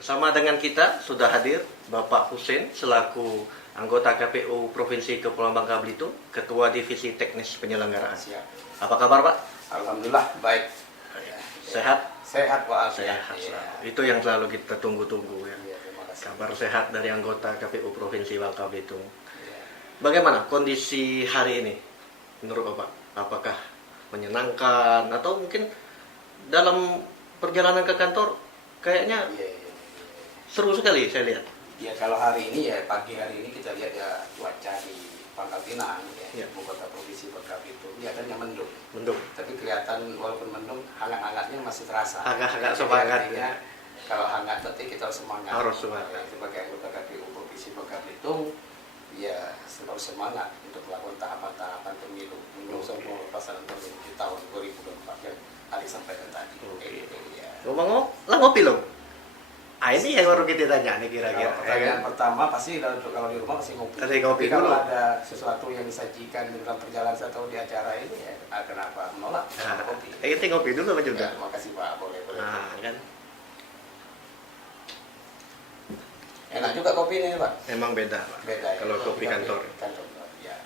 Bersama dengan kita sudah hadir Bapak Husein selaku anggota KPU Provinsi Kepulauan Bangka Belitung, Ketua Divisi Teknis Penyelenggaraan. Siap. Apa kabar Pak? Alhamdulillah baik. Sehat? Sehat Pak. Sehat. Ya. Itu yang selalu kita tunggu-tunggu ya. Ya, terima kasih. Kabar sehat dari anggota KPU Provinsi Bangka Belitung. Ya. Bagaimana kondisi hari ini menurut Bapak? Apakah menyenangkan atau mungkin dalam perjalanan ke kantor kayaknya Ya. seru sekali saya lihat. Ya kalau hari ini ya pagi hari ini kita lihat ya cuaca di Pangkal Pinang ya, Ya. ibu kota provinsi Bangka Belitung kelihatannya mendung. Mendung. Tapi kelihatan walaupun mendung hangat-hangatnya masih terasa. Agak-agak Jadi semangat artinya, ya. Kalau hangat berarti kita harus semangat. Harus semangat. Sebagai anggota KPU Provinsi Bangka Belitung ya harus semangat untuk melakukan tahapan-tahapan pemilu menyongsong pelaksanaan pemilu di tahun 2024 yang Ali sampaikan tadi. Oke. Gitu, ya. Ngomong-ngomong, lah ngopi loh. Ah ini yang baru kita tanya nih kira-kira. Kalau pertanyaan pertama pasti kalau di rumah pasti ngopi. Tadi ngopi Tapi kalau dulu. ada sesuatu yang disajikan dalam perjalanan atau di acara ini ya kenapa menolak Nah, kopi. kita ngopi dulu Pak juga. Ya, terima kasih Pak, boleh. Nah, kan Enak juga kopi ini Pak. emang beda Pak. Beda ya. Kalau kopi kantor. Kantor ya.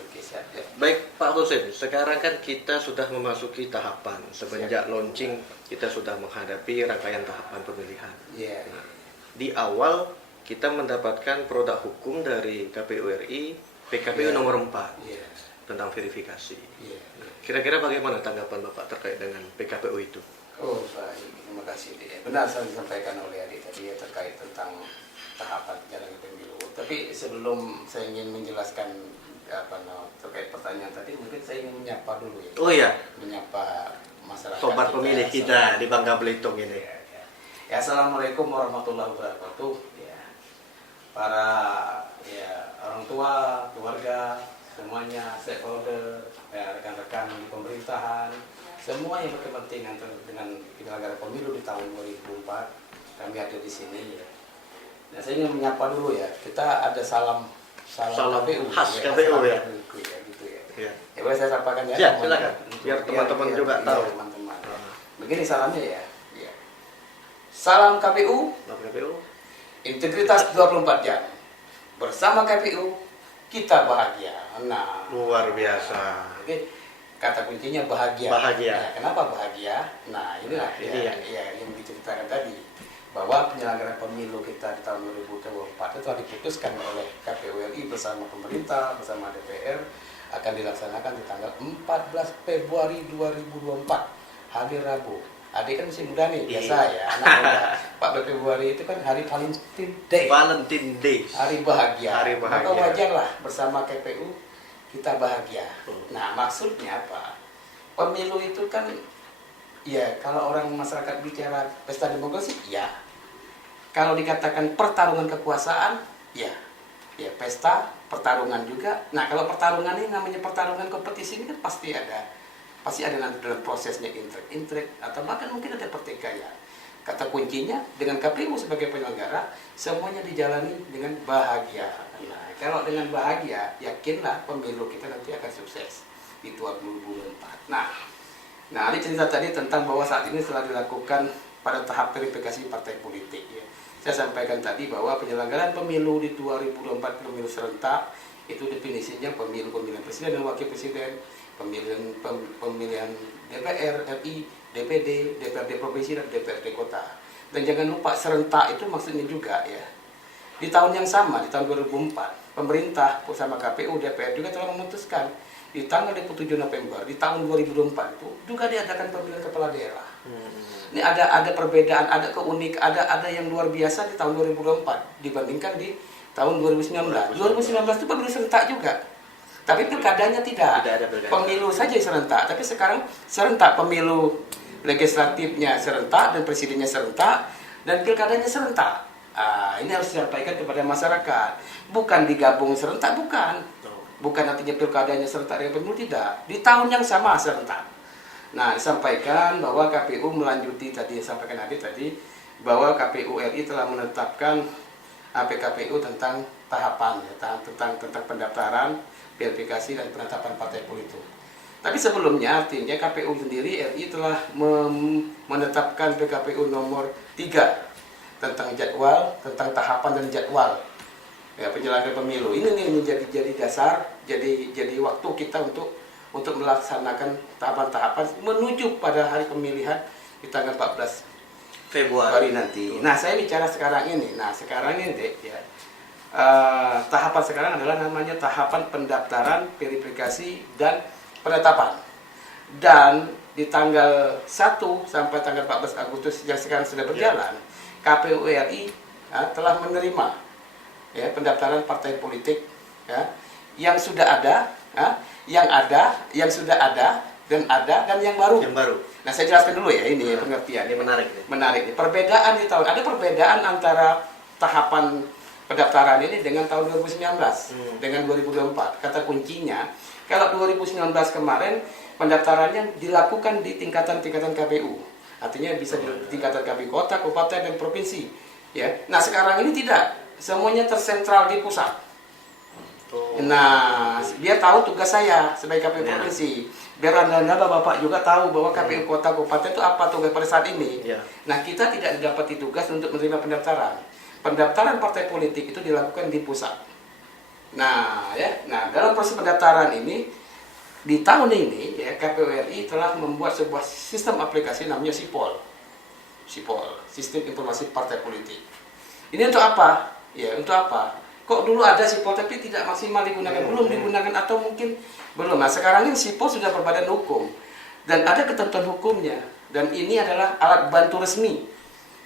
Oke, siap ya. Baik Pak Husein, sekarang kan kita sudah memasuki tahapan semenjak launching kita sudah menghadapi rangkaian tahapan pemilihan. Iya. Nah, di awal kita mendapatkan produk hukum dari KPU RI PKPU Iya. nomor 4 Iya. tentang verifikasi. Iya. Nah, kira-kira bagaimana tanggapan Bapak terkait dengan PKPU itu? Oh, baik. Terima kasih. Benar yang disampaikan oleh Adik tadi ya terkait tentang tahapan perjalanan pemilu. Tapi sebelum saya ingin menjelaskan terkait pertanyaan tadi, mungkin saya ingin menyapa dulu ya. Oh iya, Menyapa masyarakat sobat kita. pemilih kita di Bangka Belitung ini. Ya, Assalamualaikum warahmatullahi wabarakatuh. Ya. Para orang tua, keluarga, semuanya, stakeholder, rekan-rekan di pemerintahan, semua yang berkepentingan dengan penyelenggaraan pemilu di tahun 2004, kami ada di sini ya. Nah, saya ingin menyapa dulu ya. Kita ada salam KPU, khas ya, KPU salam ya. KPU, ya, gitu ya. Iya. Ya boleh saya sampaikan ya. Ya, teman-teman. silakan. Biar teman-teman juga tahu. Teman-teman. Ah. Begini salamnya ya. Ya. Salam KPU, Bapak KPU. integritas 24 jam. Bersama KPU kita bahagia. Nah, Luar biasa. oke. Kata kuncinya bahagia. Bahagia. Nah, kenapa bahagia? Nah, inilah Nah, ini yang diceritakan tadi bahwa penyelenggaraan pemilu kita di tahun 2024 itu telah diputuskan oleh KPU RI bersama pemerintah, bersama DPR akan dilaksanakan di tanggal 14 Februari 2024 hari Rabu. Adik kan masih muda nih, biasa ya, anak muda. 14 Februari itu kan hari Valentine Day. Valentine Day. Hari bahagia. Hari bahagia. Maka wajarlah bersama KPU kita bahagia. Hmm. Nah, maksudnya apa? Pemilu itu kan ya kalau orang masyarakat bicara pesta demokrasi, ya. Kalau dikatakan pertarungan kekuasaan, ya. Ya, pesta, pertarungan juga. Nah, kalau pertarungan ini namanya pertarungan kompetisi ini kan pasti ada nanti dalam prosesnya intrik atau bahkan mungkin ada pertikaian. Kata kuncinya dengan KPU sebagai penyelenggara semuanya dijalani dengan bahagia. Nah, kalau dengan bahagia yakinlah pemilu kita nanti akan sukses di 2024. Nah, ini cerita tadi tentang bahwa saat ini telah dilakukan pada tahap verifikasi partai politik ya. Saya sampaikan tadi bahwa penyelenggaraan pemilu di 2024 pemilu serentak itu definisinya pemilihan presiden dan wakil presiden, pemilihan DPR RI, DPD, DPRD provinsi dan DPRD kota. Dan jangan lupa serentak itu maksudnya juga ya. Di tahun yang sama, di tahun 2004, pemerintah bersama KPU, DPR juga telah memutuskan di tanggal 27 November di tahun 2024 itu juga diadakan pemilihan kepala daerah. Ini ada perbedaan, ada keunik, ada yang luar biasa di tahun 2024 dibandingkan di tahun 2019. 2019 itu pemilu serentak juga. Tapi pilkadanya tidak. Tidak ada pilkada. Pemilu saja serentak, tapi sekarang serentak pemilu legislatifnya serentak dan presidennya serentak dan pilkadanya serentak. Ini harus disampaikan kepada masyarakat. Bukan digabung serentak, bukan. Bukan artinya pilkadanya serentak dengan pemilu, tidak. Di tahun yang sama serentak. Nah, disampaikan bahwa KPU melanjuti tadi disampaikan Adi tadi bahwa KPU RI telah menetapkan PKPU tentang tahapan ya, tentang pendaftaran, verifikasi dan penetapan partai politik. Tapi sebelumnya artinya KPU sendiri RI telah menetapkan PKPU nomor 3 tentang jadwal, tentang tahapan dan jadwal ya penyelenggaraan pemilu. Ini nih menjadi dasar, jadi waktu kita untuk melaksanakan tahapan-tahapan menuju pada hari pemilihan di tanggal 14 Februari nanti. Nah, saya bicara sekarang ini. Nah, sekarang ini Dek, ya. Tahapan sekarang adalah namanya tahapan pendaftaran, verifikasi dan penetapan. Dan di tanggal 1 sampai tanggal 14 Agustus yang sekarang sudah berjalan, KPU RI telah menerima ya pendaftaran partai politik ya yang sudah ada, yang sudah ada dan yang baru. Yang baru. Nah, saya jelaskan dulu ya ini pengertian. Ini menarik nih. Menarik nih. Perbedaan di ada perbedaan antara tahapan pendaftaran ini dengan tahun 2019 dengan 2024. Kata kuncinya, kalau 2019 kemarin pendaftarannya dilakukan di tingkatan-tingkatan KPU. Artinya bisa di tingkatan KPU kota, kabupaten dan provinsi. Ya. Nah, sekarang ini tidak. Semuanya tersentral di pusat. Nah, dia tahu tugas saya sebagai KPU provinsi. Biar Anda Bapak juga tahu bahwa KPU kota kabupaten itu apa tugas pada saat ini. Nah, kita tidak didapati tugas untuk menerima pendaftaran. Pendaftaran partai politik itu dilakukan di pusat. Nah, dalam proses pendaftaran ini di tahun ini ya KPU RI telah membuat sebuah sistem aplikasi namanya SIPOL. Sistem Informasi Partai Politik. Ini untuk apa? Ya, untuk apa? Kok dulu ada SIPOL tapi tidak maksimal digunakan, belum digunakan atau mungkin belum. Nah, sekarang ini SIPOL sudah berbadan hukum dan ada ketentuan hukumnya dan ini adalah alat bantu resmi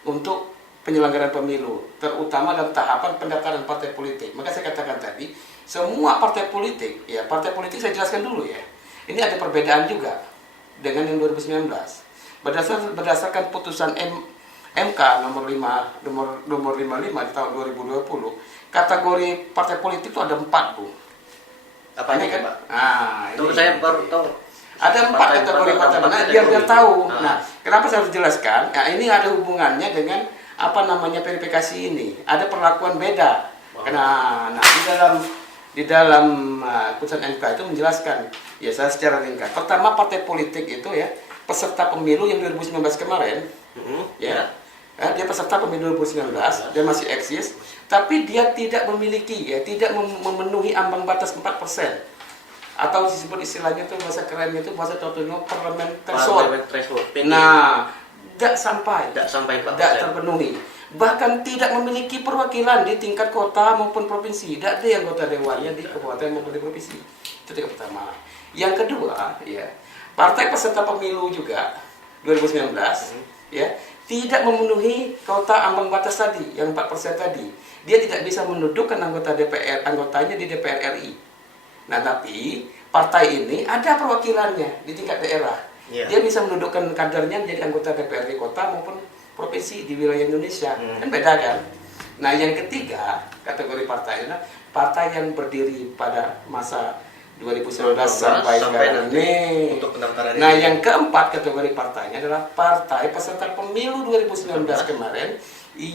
untuk penyelenggaraan pemilu, terutama dalam tahapan pendaftaran partai politik. Maka saya katakan tadi, semua partai politik, ya partai politik saya jelaskan dulu ya. Ini ada perbedaan juga dengan yang 2019. Berdasarkan putusan MK nomor 55 di tahun 2020, kategori partai politik itu ada 4, Bu. Apa ini, kan? Pak? Nah, Itu ini. saya baru tahu. Ada 4 kategori partai. Nah, biar tahu. Nah, kenapa saya harus jelaskan? Nah, ini ada hubungannya dengan apa namanya verifikasi ini. Ada perlakuan beda. Nah, di dalam putusan MK itu menjelaskan. Ya, saya secara ringkas. Pertama, partai politik itu ya peserta pemilu yang 2019 kemarin. Dia peserta pemilu 2019, dia masih eksis, tapi dia tidak memiliki, tidak memenuhi ambang batas 4%. Atau disebut istilahnya itu bahasa kerennya itu bahasa tertentu parlemen threshold. Nah, tidak terpenuhi. Bahkan tidak memiliki perwakilan di tingkat kota maupun provinsi. Tidak ada yang anggota dewannya di kabupaten maupun di provinsi. Itu yang pertama. Yang kedua, ya, partai peserta pemilu juga 2019, ya, tidak memenuhi kota ambang batas tadi, yang 4% tadi. Dia tidak bisa mendudukkan anggotanya di DPR RI. Nah, tapi partai ini ada perwakilannya di tingkat daerah. Dia bisa mendudukkan kadernya menjadi anggota DPRD kota maupun provinsi di wilayah Indonesia. Kan beda kan? Nah, yang ketiga, kategori partai adalah partai yang berdiri pada masa 2019 sampai sekarang ini. Untuk pendaftaran nah, ini. yang keempat kategori partainya adalah partai peserta pemilu 2019 kemarin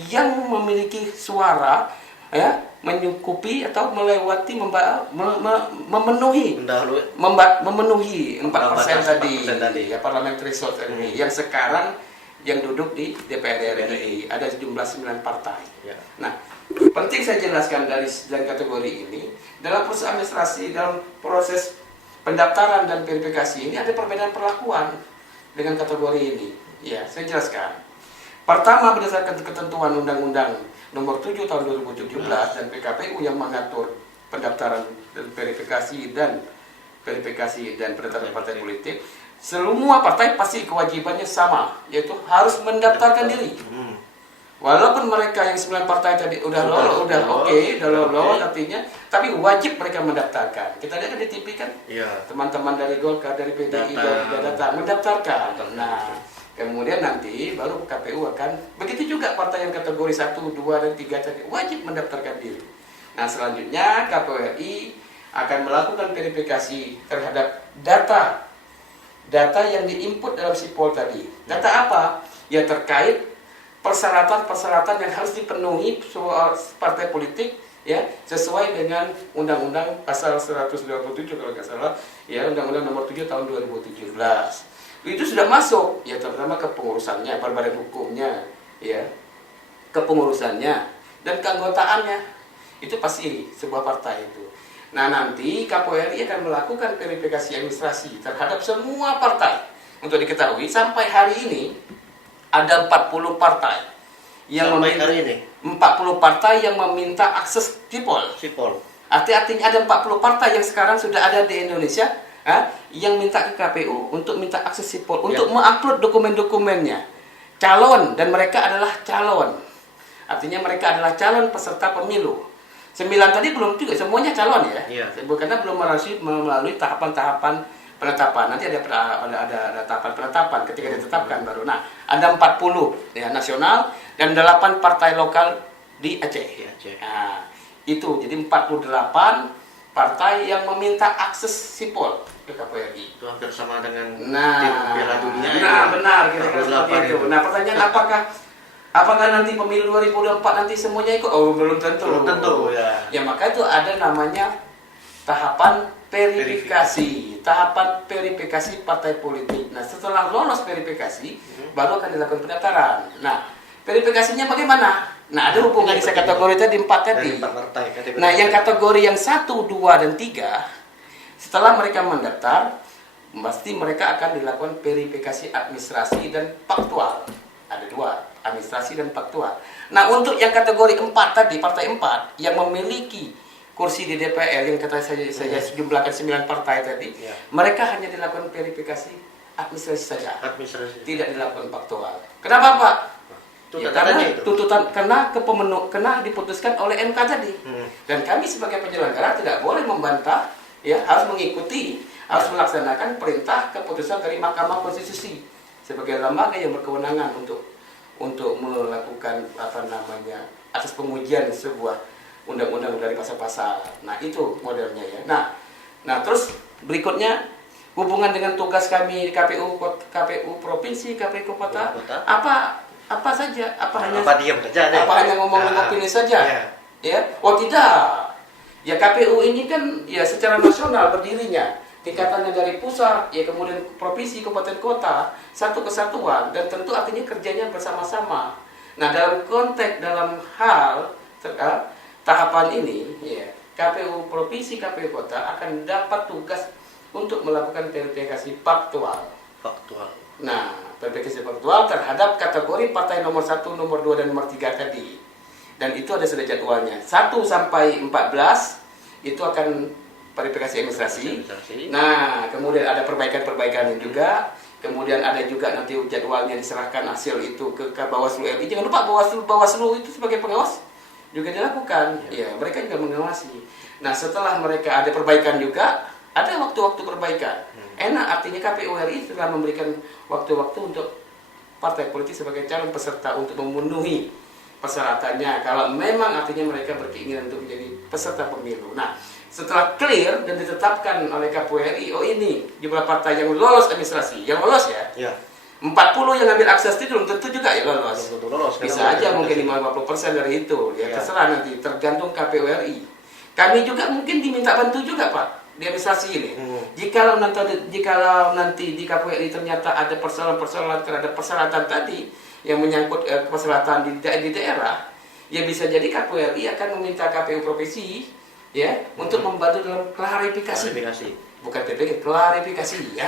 yang memiliki suara ya menyukupi atau melewati memenuhi 4% tadi ya parliamentary threshold tadi yang sekarang yang duduk di DPR RI ada jumlah 9 partai. Nah, penting saya jelaskan dari kategori ini dalam proses administrasi, dalam proses pendaftaran dan verifikasi ini ada perbedaan perlakuan dengan kategori ini. Ya, saya jelaskan. Pertama, berdasarkan ketentuan Undang-Undang Nomor 7 Tahun 2017 dan PKPU yang mengatur pendaftaran dan verifikasi dan pendaftaran partai politik, semua partai pasti kewajibannya sama, yaitu harus mendaftarkan diri. Walaupun mereka yang 9 partai tadi udah lolos artinya, tapi wajib mereka mendaftarkan. Kita lihat di TV kan, teman-teman dari Golkar, dari PDI, sudah datang mendaftarkan. Nah, kemudian nanti baru KPU akan, begitu juga partai yang kategori 1, 2, dan 3 tadi wajib mendaftarkan diri. Nah, selanjutnya KPU RI akan melakukan verifikasi terhadap data yang diinput dalam SIPOL tadi. Data apa? Ya terkait persyaratan-persyaratan yang harus dipenuhi partai politik ya sesuai dengan Undang-Undang Pasal 127 kalau nggak salah ya Undang-Undang Nomor 7 Tahun 2017. Itu sudah masuk ya terutama kepengurusannya, berbadan hukumnya ya. kepengurusannya dan keanggotaannya. Itu pasti sebuah partai itu. Nah, nanti KPU RI akan melakukan verifikasi administrasi terhadap semua partai. Untuk diketahui, sampai hari ini ada 40 partai yang Sampai hari ini 40 partai yang meminta akses sipol. sipol. Artinya ada 40 partai yang sekarang sudah ada di Indonesia yang minta ke KPU untuk minta akses sipol, untuk mengupload dokumen-dokumennya. Calon, dan mereka adalah calon. Artinya mereka adalah calon peserta pemilu. 9 tadi belum juga, semuanya calon ya. Iya. Karena belum melalui tahapan-tahapan penetapan. Nanti ada tahapan penetapan ketika ditetapkan baru. Nah, ada 40 ya nasional dan 8 partai lokal di Aceh. Di Aceh. Nah, itu jadi 48 partai yang meminta akses sipol ke KPU RI. Itu hampir sama dengan Nah, tim Piala Dunia. benar kira-kira seperti itu. Nah, pertanyaan apakah nanti pemilu 2024 nanti semuanya ikut? Oh, belum tentu. Belum tentu ya. Ya, maka itu ada namanya tahapan verifikasi. Tahapan verifikasi partai politik. Nah, setelah lolos verifikasi, baru akan dilakukan pendaftaran. Nah, verifikasinya bagaimana? Nah, ada hubungan di kategori tadi 4 tadi. Dari 4 partai. Nah, yang kategori yang 1, 2, dan 3, setelah mereka mendaftar, pasti mereka akan dilakukan verifikasi administrasi dan faktual. Ada 2, administrasi dan faktual. Nah, untuk yang kategori 4 tadi, partai 4, yang memiliki kursi di DPR, yang kata saya jumlahkan 9 partai tadi, mereka hanya dilakukan verifikasi administrasi saja. Administrasi. Tidak dilakukan faktual. Kenapa, Pak? Ya, karena diputuskan oleh MK tadi. Dan kami sebagai penyelenggara tidak boleh membantah, ya harus mengikuti, harus melaksanakan perintah keputusan dari Mahkamah Konstitusi sebagai lembaga yang berkewenangan untuk melakukan atas pengujian sebuah undang-undang dari pasal-pasal. Nah, itu modelnya ya. Nah terus berikutnya hubungan dengan tugas kami di KPU provinsi, KPU kota. Apa saja? Apa diam saja deh? Apa hanya ngomong opini saja? Ya. Oh, tidak. Ya, KPU ini kan ya secara nasional berdirinya. Tingkatannya dari pusat, ya kemudian provinsi, kabupaten, kota, satu kesatuan, dan tentu artinya kerjanya bersama-sama. Nah, dalam hal tahapan ini, ya KPU provinsi, KPU kota akan dapat tugas untuk melakukan verifikasi faktual. Nah, verifikasi faktual terhadap kategori partai nomor 1, nomor 2, dan nomor 3 tadi. Dan itu ada sudah jadwalnya. 1 sampai 14 itu akan verifikasi administrasi. Nah, kemudian ada perbaikan-perbaikannya juga. Kemudian ada juga nanti jadwalnya diserahkan hasil itu ke Bawaslu RI. Jangan lupa Bawaslu itu sebagai pengawas juga dilakukan. Ya, mereka juga mengawasi. Nah, setelah mereka ada perbaikan juga, ada waktu-waktu perbaikan. Enak, artinya KPU RI telah memberikan waktu-waktu untuk partai politik sebagai calon peserta untuk memenuhi persyaratannya. Kalau memang artinya mereka berkeinginan untuk menjadi peserta pemilu. Nah, setelah clear dan ditetapkan oleh KPU RI, oh ini jumlah partai yang lolos administrasi, yang lolos ya. 40 yang ambil akses itu belum tentu juga ya lolos. Bisa aja mungkin 50% dari itu. Ya terserah nanti, tergantung KPU RI. Kami juga mungkin diminta bantu juga, Pak, di administrasi ini. Jikalau nanti di KPU RI ternyata ada persoalan-persoalan terhadap persyaratan tadi yang menyangkut persyaratan di daerah, ya bisa jadi KPU RI akan meminta KPU provinsi ya untuk membantu dalam klarifikasi. Bukan PPK, klarifikasi. Ya.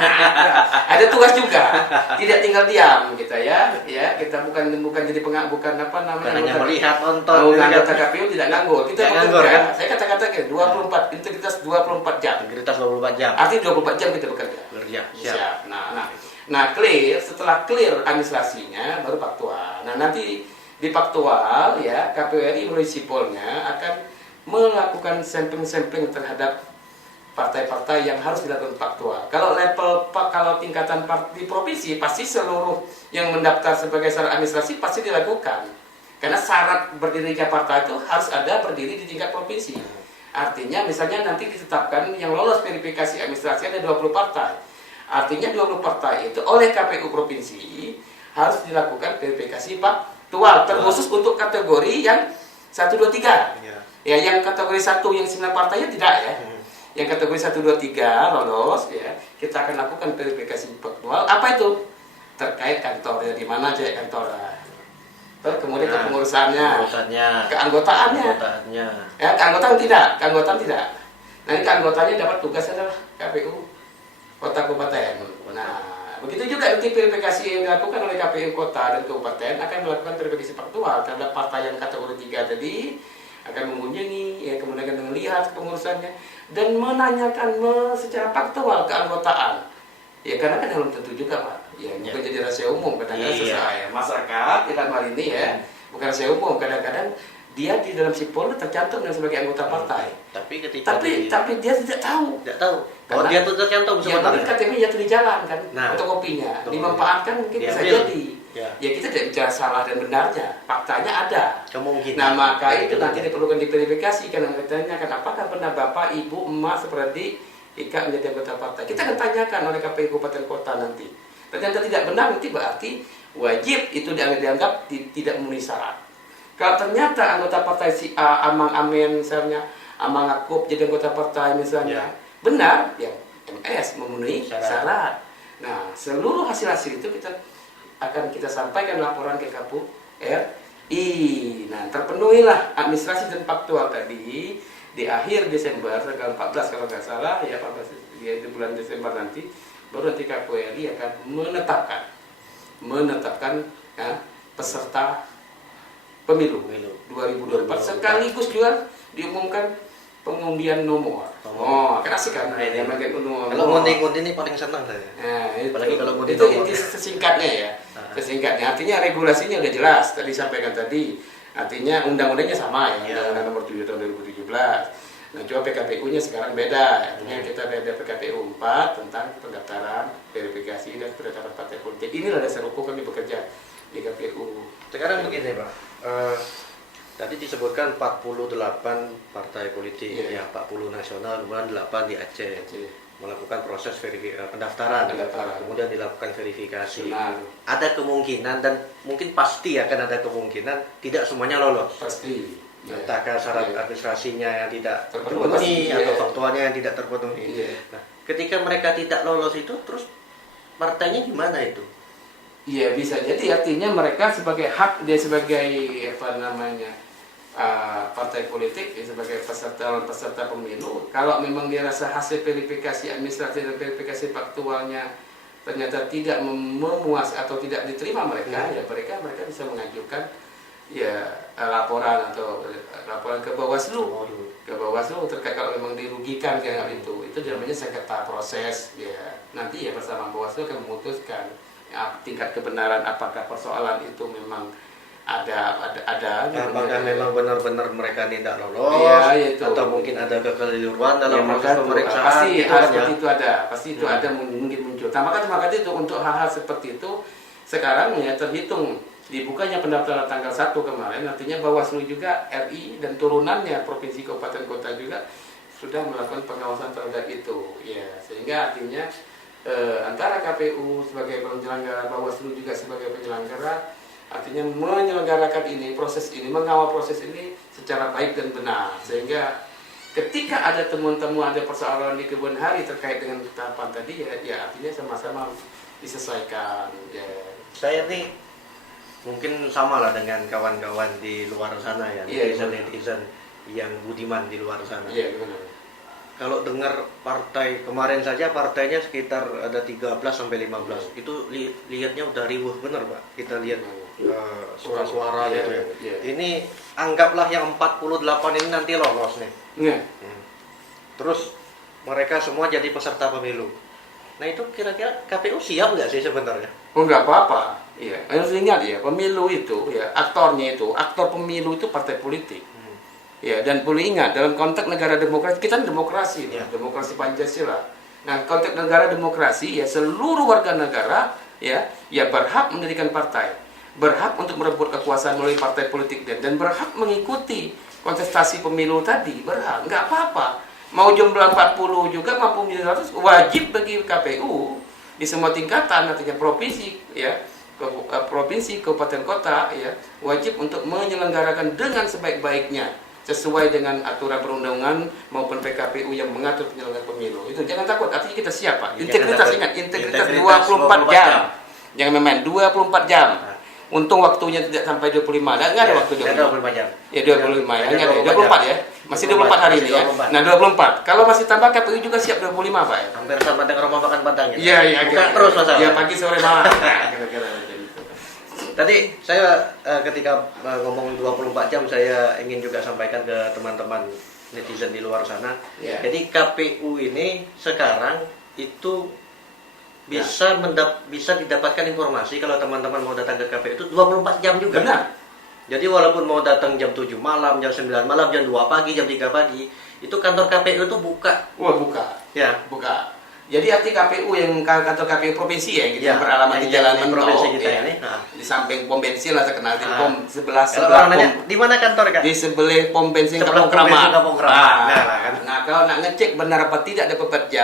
Ada tugas juga. Tidak tinggal diam kita ya. Ya, kita bukan jadi bukan apa namanya. Hanya melihat nonton. Anggota KPU tidak nganggur. Kita nganggur kan? Saya kata-kata 24 integritas 24 jam. Integritas 24 jam. Artinya 24 jam kita bekerja. Siap. Nah, clear, setelah clear administrasinya baru faktual. Nah, nanti di faktual ya KPU RI melalui sipolnya akan melakukan sampling terhadap partai-partai yang harus dilakukan faktual. Kalau tingkatan di provinsi pasti seluruh yang mendaftar sebagai syarat administrasi pasti dilakukan. Karena syarat berdirinya partai itu harus ada berdiri di tingkat provinsi. Artinya misalnya nanti ditetapkan yang lolos verifikasi administrasi ada 20 partai. Artinya 20 partai itu oleh KPU provinsi harus dilakukan verifikasi faktual terkhusus untuk kategori yang 1, 2, 3. Ya, yang kategori 1 yang 9 partainya tidak ya. Yang kategori 1, 2, 3 lolos ya, kita akan lakukan verifikasi faktual. Apa itu? Terkait kantornya, di mana aja kantor. kemudian Nah, kepengurusannya, Keanggotaannya. keanggotaannya. Keanggotaannya. Ya, keanggotaan tidak. Nah, ini keanggotaannya dapat tugas adalah KPU Kota Kabupaten. Nah, begitu juga nanti verifikasi yang dilakukan oleh KPU Kota dan Kabupaten akan melakukan verifikasi faktual terhadap partai yang kategori 3 tadi, akan mengunjungi, ya, kemudian akan melihat pengurusannya dan menanyakan secara faktual keanggotaan. Ya, karena kan belum tentu juga, Pak. Ya, bukan jadi rahasia umum kadang-kadang sesuai masyarakat dalam hal ini ya, bukan rahasia umum. Kadang-kadang dia di dalam sipol tercantum sebagai anggota partai. Tapi dia tidak tahu. Tidak tahu. Bahwa dia tuh tercantum Ya, mungkin sebenarnya. KTP jatuh di jalan kan, Nah, untuk kopinya. untuk Dimanfaatkan mungkin bisa diambil. jadi. Ya. Ya, kita tidak bicara salah dan benarnya. Faktanya ada. Kemungkinan. Nah, maka itu nanti diperlukan diverifikasi karena ditanyakan apakah benar Bapak, Ibu, Emak seperti Ika menjadi anggota partai. Kita akan tanyakan oleh KPU Kabupaten Kota nanti. Ternyata tidak benar, nanti berarti wajib itu dianggap tidak memenuhi syarat. Kalau ternyata anggota partai si A, Amang Amen misalnya, Amang Akub jadi anggota partai misalnya, benar, ya MS memenuhi syarat. Nah, seluruh hasil-hasil itu akan kita sampaikan laporan ke KPU RI. Nah, terpenuhilah administrasi dan faktual tadi di akhir Desember tanggal 14 kalau nggak salah ya, 14 ya, di bulan Desember nanti baru nanti KPU RI akan menetapkan ya, peserta pemilu 2024 sekaligus juga diumumkan pengundian nomor. Oh, kan asik kan? Ini bagian nomor. Kalau ngundian ini paling senang saya. Nah, Apalagi kalau ngundian itu nomor. inti sesingkatnya ya. Sesingkatnya artinya regulasinya udah jelas. Tadi sampaikan tadi. Artinya undang-undangnya sama ya, Undang-Undang Nomor 7 Tahun 2017. Nah, cuma PKPU-nya sekarang beda. Artinya kita beda PKPU 4 tentang pendaftaran, verifikasi dan pendaftaran partai politik. Inilah dasar hukum kami bekerja di KPU. Sekarang begini, Pak. Tadi disebutkan 48 partai politik, ya 40 nasional, kemudian 8 di Aceh. Melakukan proses pendaftaran, kemudian dilakukan verifikasi. Ada kemungkinan dan mungkin pasti akan ada kemungkinan tidak semuanya lolos. Pasti. Entah syarat administrasinya yang tidak terpenuhi atau faktualnya yang tidak terpenuhi. Nah, ketika mereka tidak lolos itu, terus partainya gimana itu? Iya, bisa jadi artinya mereka sebagai hak, dia sebagai partai politik ya, sebagai peserta pemilu, kalau memang dia rasa hasil verifikasi administratif dan verifikasi faktualnya ternyata tidak memuas atau tidak diterima mereka, ya mereka bisa mengajukan ya laporan ke Bawaslu terkait kalau memang dirugikan kayak itu namanya sengketa proses ya, nanti ya bersama Bawaslu akan memutuskan ya, tingkat kebenaran apakah persoalan itu memang ada apakah memang benar-benar mereka tidak lolos itu. Atau mungkin ada kekeliruan dalam proses pemeriksaan pasti itu hal kan, seperti itu ada, pasti itu ada mungkin muncul. Nah, maka itu untuk hal-hal seperti itu sekarang ya terhitung dibukanya pendaftaran tanggal 1 kemarin, artinya Bawaslu juga RI dan turunannya provinsi kabupaten kota juga sudah melakukan pengawasan terhadap itu ya, sehingga artinya antara KPU sebagai penyelenggara, Bawaslu juga sebagai penyelenggara, artinya menyelenggarakan proses ini, mengawal proses ini secara baik dan benar, sehingga ketika ada temuan-temuan, ada persoalan di kemudian hari terkait dengan tahapan tadi ya artinya sama-sama diselesaikan ya. Saya nih mungkin sama lah dengan kawan-kawan di luar sana ya, netizen yang budiman di luar sana. Iya, gimana? Kalau dengar partai kemarin saja partainya sekitar ada 13 sampai 15. Itu lihatnya udah riuh bener, Pak. Kita lihat suara-suara gitu ya. Ini anggaplah yang 48 ini nanti lolos nih. Terus mereka semua jadi peserta pemilu. Nah, itu kira-kira KPU siap nggak sih sebenarnya? Oh, nggak apa-apa. Iya, harus ingat ya, pemilu itu ya, aktor pemilu itu partai politik. Ya, dan perlu ingat dalam konteks negara demokrasi, kita demokrasi, demokrasi Pancasila. Nah, konteks negara demokrasi ya, seluruh warga negara ya berhak mendirikan partai, berhak untuk merebut kekuasaan melalui partai politik dan berhak mengikuti kontestasi pemilu tadi, berhak, nggak apa-apa. Mau jumlah 40 juga mampu menjadi 100, wajib bagi KPU di semua tingkatan, artinya provinsi ya, provinsi, kabupaten, kota ya, wajib untuk menyelenggarakan dengan sebaik-baiknya sesuai dengan aturan perundangan maupun PKPU yang mengatur penyelenggaraan pemilu. Itu jangan takut, artinya kita siap, Pak. Integritas, ingat, integritas 24 jam. Jangan main 24 jam. Untung waktunya tidak sampai 25, nggak ada waktu 25 jam. Ya 25 ya, Hanya enggak ada. 24 ya. Masih 24 24 hari ini ya. 24. Nah, 24. Kalau masih tambah KPU juga siap 25, Pak ya. Hampir sama dengan rumah makan Padang gitu. Iya, iya. Buka terus Mas. Ya pagi sore malam. Kira-kira macam itu. Tadi saya ketika ngomong 24 jam saya ingin juga sampaikan ke teman-teman netizen di luar sana. Ya. Jadi KPU ini sekarang itu bisa didapatkan informasi kalau teman-teman mau datang ke KPU itu 24 jam juga. Benar. Jadi walaupun mau datang jam 7 malam, jam 9 malam, jam 2 pagi, jam 3 pagi, itu kantor KPU itu buka. Wah, buka. Ya. Buka. Jadi arti KPU yang kantor KPU provinsi ya, gitu, Ya, yang beralamat di yang Jalan di Mentau provinsi kita ya. ini. Nah. Di samping pom bensin lah terkenal di Nah. pom sebelah Kalau orang nanya, di mana kantor Kak? di sebelah pom bensin Sebelah Kampung pom bensin Kramat. Kampung Kramat. Nah, kan. Nah, kalau nak ngecek benar apa tidak ada pekerja,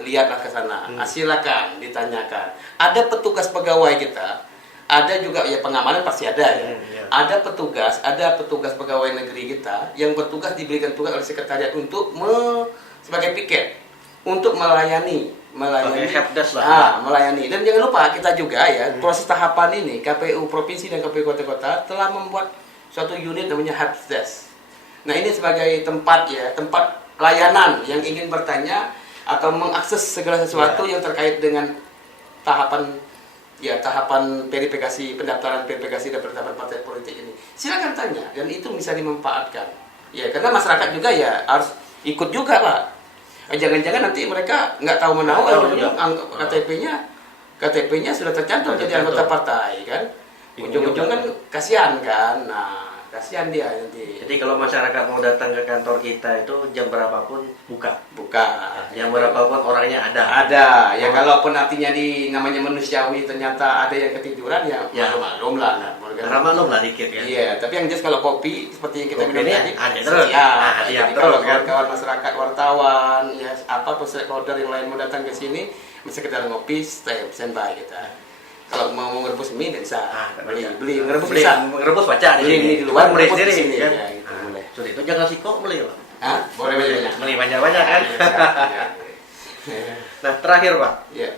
lihatlah ke sana. Silakan ditanyakan. Ada petugas pegawai kita, ada juga ya pengamanan pasti ada ya. Ya. Ada petugas pegawai negeri kita yang bertugas diberikan tugas oleh sekretariat untuk sebagai piket untuk melayani Sebagai helpdesk lah. melayani. Dan jangan lupa kita juga ya, proses tahapan ini KPU provinsi dan KPU kota-kota telah membuat suatu unit namanya helpdesk. Nah, ini sebagai tempat layanan yang ingin bertanya atau mengakses segala sesuatu yang terkait dengan tahapan verifikasi pendaftaran verifikasi dan pendaftaran partai politik ini. Silakan tanya dan itu bisa dimanfaatkan. Ya, karena masyarakat juga ya harus ikut juga, Pak. Jangan-jangan nanti mereka nggak tahu menahu KTP-nya sudah tercantum jadi anggota partai kan. Ujung-ujung kan kasihan kan. Nah, kasihan dia nanti. Jadi kalau masyarakat mau datang ke kantor kita itu jam berapapun buka. Jam berapapun orangnya ada. Ya kalaupun artinya namanya manusiawi ternyata ada yang ketiduran ya maklum lah. Karena maklum lah dikit kan. Iya, tapi yang jelas kalau kopi seperti yang kita Kopi minum ini tadi ada terus. siap Siap jadi terus, kalau kan. kawan-kawan masyarakat wartawan ya stakeholder yang lain mau datang ke sini sekedar ngopi standby kita. Kalau mau ngerebus mie bisa beli ngerebus bisa. Ngerebus baca di Beli sini. di luar, beli ngerebus sendiri di sini, kan. ya, gitu, boleh. Sudah itu jangan sih kok beli, Pak. Hah? Boleh banyak. Beli banyak-banyak kan. Nah, terakhir Pak, Ya.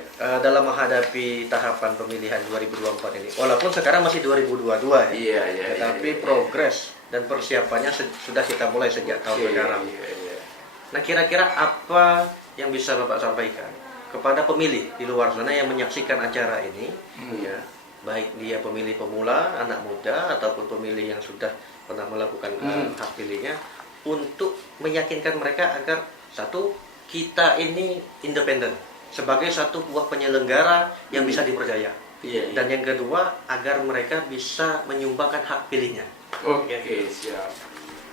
dalam menghadapi tahapan pemilihan 2024 ini, walaupun sekarang masih 2022 ya, Iya. tetapi progres dan persiapannya sudah kita mulai sejak tahun sekarang. Iya. Nah, kira-kira apa yang bisa Bapak sampaikan kepada pemilih di luar sana yang menyaksikan acara ini, ya, baik dia pemilih pemula, anak muda, ataupun pemilih yang sudah pernah melakukan hak pilihnya, untuk meyakinkan mereka agar satu, kita ini independen sebagai satu buah penyelenggara yang bisa dipercaya. Iya. Dan yang kedua, agar mereka bisa menyumbangkan hak pilihnya. Oke, siap.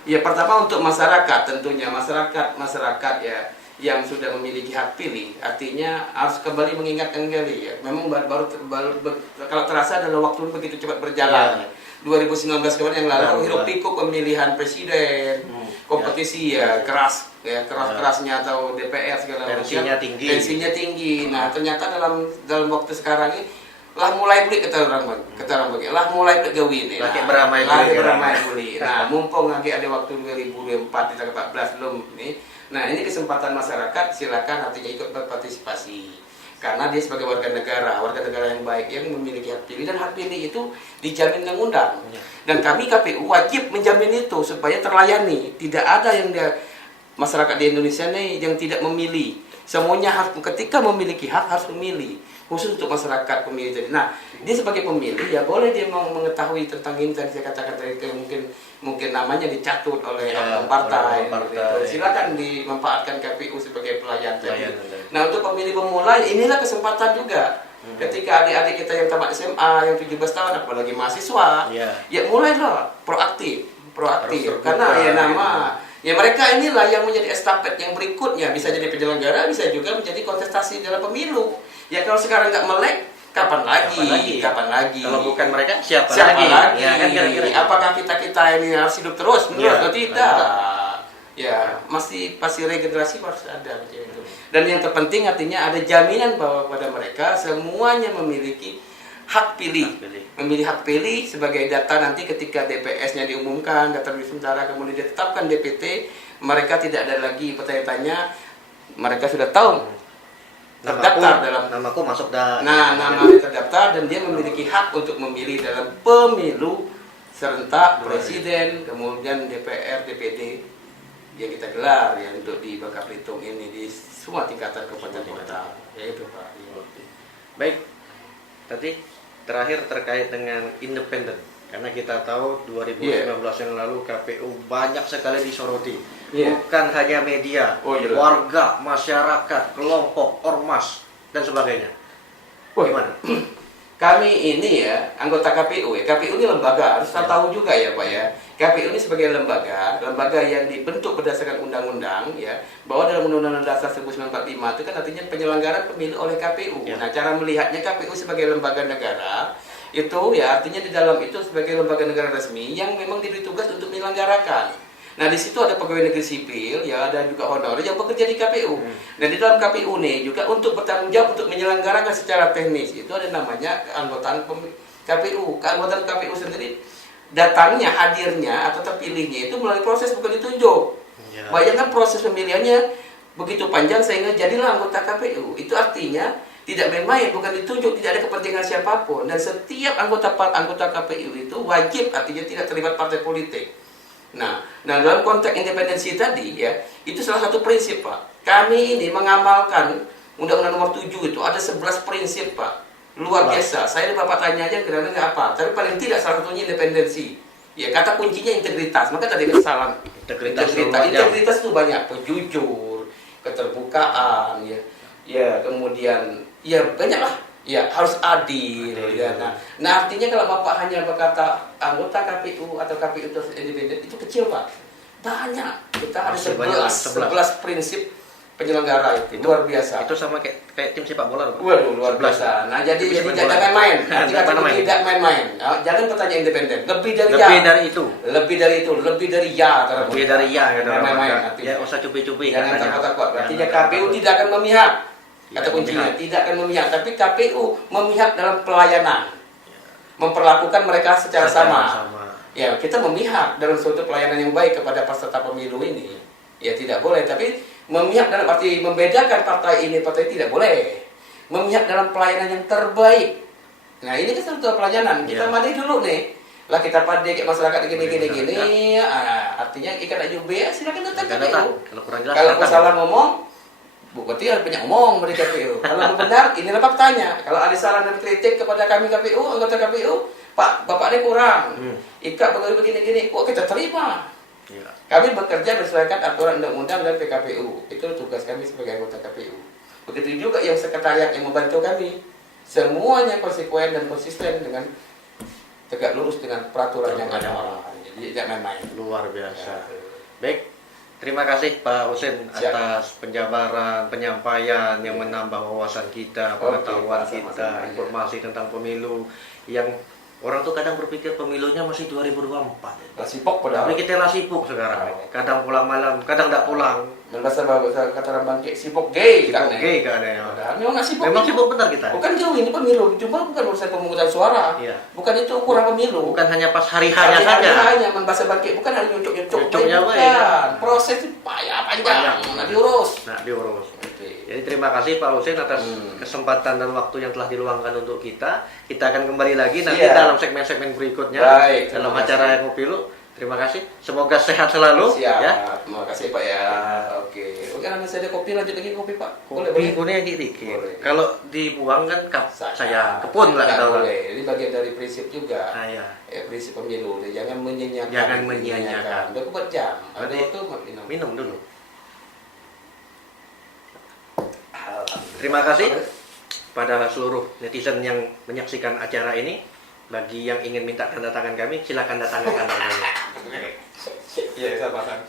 Ya, pertama untuk masyarakat tentunya masyarakat ya yang sudah memiliki hak pilih, artinya harus kembali mengingatkan kembali ya. Memang baru kalau terasa adalah waktu begitu cepat berjalan. Ya. 2019 kemarin yang lalu hiruk pikuk pemilihan presiden, kompetisi kerasnya atau DPR segala macam. Tensinya tinggi. Nah, ternyata dalam waktu sekarang ini lah mulai beli kata orang bagi lah mulai gawi ini lagi beramai beli. Nah, mumpung lagi ada waktu 2024 di tanggal 14 belum nih. Nah, ini kesempatan masyarakat, silakan artinya ikut berpartisipasi. Karena dia sebagai warga negara yang baik yang memiliki hak pilih, dan hak pilih itu dijamin undang-undang. Dan kami KPU wajib menjamin itu supaya terlayani. Tidak ada yang masyarakat di Indonesia ini yang tidak memilih. Semuanya harus ketika memiliki hak harus memilih. Khusus untuk masyarakat pemilih tadi. Nah, dia sebagai pemilih ya boleh dia mau mengetahui tentang ini tadi saya katakan tadi mungkin namanya dicatut oleh partai. Silakan dimanfaatkan KPU sebagai pelayan tadi. Nah, untuk pemilih pemula inilah kesempatan juga. Ketika adik-adik kita yang tamat SMA yang 17 tahun apalagi mahasiswa, ya mulailah proaktif. Karena ya mereka inilah yang menjadi estafet yang berikutnya, bisa jadi penyelenggara, bisa juga menjadi kontestasi dalam pemilu. Ya kalau sekarang nggak melek, kapan lagi? Kalau bukan mereka, siapa lagi? Ya, kan kira-kira. Apakah kita ini harus hidup terus? Atau tidak? Ya, pasti regenerasi harus ada macam itu. Dan yang terpenting artinya ada jaminan bahwa pada mereka semuanya memiliki hak pilih. Memilih hak pilih sebagai data nanti ketika DPS-nya diumumkan, data sementara kemudian ditetapkan DPT, mereka tidak ada lagi bertanya-tanya, mereka sudah tahu terdaftar dalam namaku masuk dah. Nah, namanya terdaftar dan dia memiliki hak untuk memilih dalam pemilu serentak presiden, kemudian DPR, DPD yang kita gelar ya untuk di Bangka Belitung ini di semua tingkatan kabupaten kota. Ya itu Pak. Baik. Tadi terakhir terkait dengan independen. Karena kita tahu 2019 yang lalu KPU banyak sekali disoroti. Bukan hanya media, warga, masyarakat, kelompok, ormas, dan sebagainya. Gimana? Kami ini ya, anggota KPU ya. KPU ini lembaga, harus tahu juga ya Pak ya. KPU ini sebagai lembaga yang dibentuk berdasarkan undang-undang ya. Bahwa dalam Undang-Undang Dasar 1945 itu kan artinya penyelenggaraan pemilu oleh KPU. Nah, cara melihatnya KPU sebagai lembaga negara itu ya artinya di dalam itu sebagai lembaga negara resmi yang memang diberi tugas untuk menyelenggarakan. Nah, di situ ada pegawai negeri sipil, ya ada juga honorer yang bekerja di KPU. Nah, di dalam KPU nih juga untuk bertanggung jawab untuk menyelenggarakan secara teknis itu ada namanya keanggotaan KPU. Keanggotaan KPU sendiri datangnya, hadirnya atau terpilihnya itu melalui proses bukan ditunjuk. Bayangkan proses pemilihannya begitu panjang sehingga jadilah anggota KPU. Itu artinya tidak main-main, bukan ditunjuk, tidak ada kepentingan siapapun. Dan setiap anggota KPU itu wajib, artinya tidak terlibat partai politik. Nah dalam konteks independensi tadi ya, itu salah satu prinsip Pak. Kami ini mengamalkan Undang-Undang Nomor 7 itu ada 11 prinsip Pak. Luar biasa. Saya Bapak tanya aja kira-kira apa. Tapi paling tidak salah satunya independensi. Ya kata kuncinya integritas. Maka tadi salam. Integritas itu banyak, jujur, keterbukaan ya kemudian ya banyak lah, ya harus adil ya. Nah artinya kalau Bapak hanya berkata anggota KPU atau KPU itu independen itu kecil Pak. Banyak, kita ada 11 prinsip penyelenggara itu luar biasa. Itu sama kayak tim sepak bola Pak. Waduh luar biasa. Nah jadi jangan main. Tidak main-main. Jangan pertanyaan independen. Lebih dari itu. Lebih dari ya. Main-main. Ya usah cupi-cupi. Jangan takut-takut. Artinya KPU tidak akan memihak. Kata kuncinya tidak akan memihak, tapi KPU memihak dalam pelayanan, memperlakukan mereka secara sama. Ya kita memihak dalam suatu pelayanan yang baik kepada peserta pemilu ini. Ya tidak boleh, tapi memihak dalam arti membedakan partai ini partai tidak boleh. Memihak dalam pelayanan yang terbaik. Nah ini kan satu pelayanan. Kita mandi dulu nih. Lah kita pandai ke masyarakat gini. Artinya ikan AJUB silakan datang KPU. Kalau salah ngomong, berarti harus banyak ngomong dari KPU. Kalau benar, inilah faktanya. Kalau ada saran dan kritik kepada kami KPU, anggota KPU, Pak, Bapak ini kurang. Ikat begini-begini, kok kita terima. Kami bekerja berdasarkan aturan undang-undang dan PKPU. Itu tugas kami sebagai anggota KPU. Begitu juga yang sekretariat yang membantu kami. Semuanya konsekuen dan konsisten dengan tegak lurus dengan peraturan yang ada. Jadi tidak main-main. Luar biasa. Baik. Terima kasih Pak Husein atas penjabaran, penyampaian yang menambah wawasan kita, pengetahuan kita, informasi tentang pemilu yang orang tuh kadang berpikir pemilunya masih 2024. Sibuk padahal. Tapi kita lah sibuk sekarang. Kadang pulang malam, kadang tidak pulang. Dan bahasa kata orang Bangke, sibuk gay kan ya. Padahal memang sibuk. Memang sibuk benar kita. Bukan jauh ini pemilu, cuma bukan urusan pemungutan suara. Bukan itu ukuran pemilu. Bukan hanya pas hari-hanya saja. Hanya bahasa Bangke, bukan hanya nyucuk-nyucuknya. Proses itu payah panjang. Nah diurus. Jadi terima kasih Pak Husein atas kesempatan dan waktu yang telah diluangkan untuk kita. Kita akan kembali lagi nanti dalam segmen-segmen berikutnya. Baik, dalam acara Kopilu. Terima kasih. Semoga sehat selalu. Siap. Ya. Terima kasih Pak ya. Oke, nanti saya ada kopi, lanjut lagi kopi Pak. Kopi kuning dikit. Kalau dibuang kan saya kepun lah kata orang. Boleh. Ini bagian dari prinsip juga. Prinsip pemilu. Jangan menyanyiakan. Jangan menyanyiakan. Udah kubat jam. Ada waktu minum dulu. Terima kasih pada seluruh netizen yang menyaksikan acara ini. Bagi yang ingin minta tanda tangan kami, silakan datang ke kantor kami. Iya, sama-sama.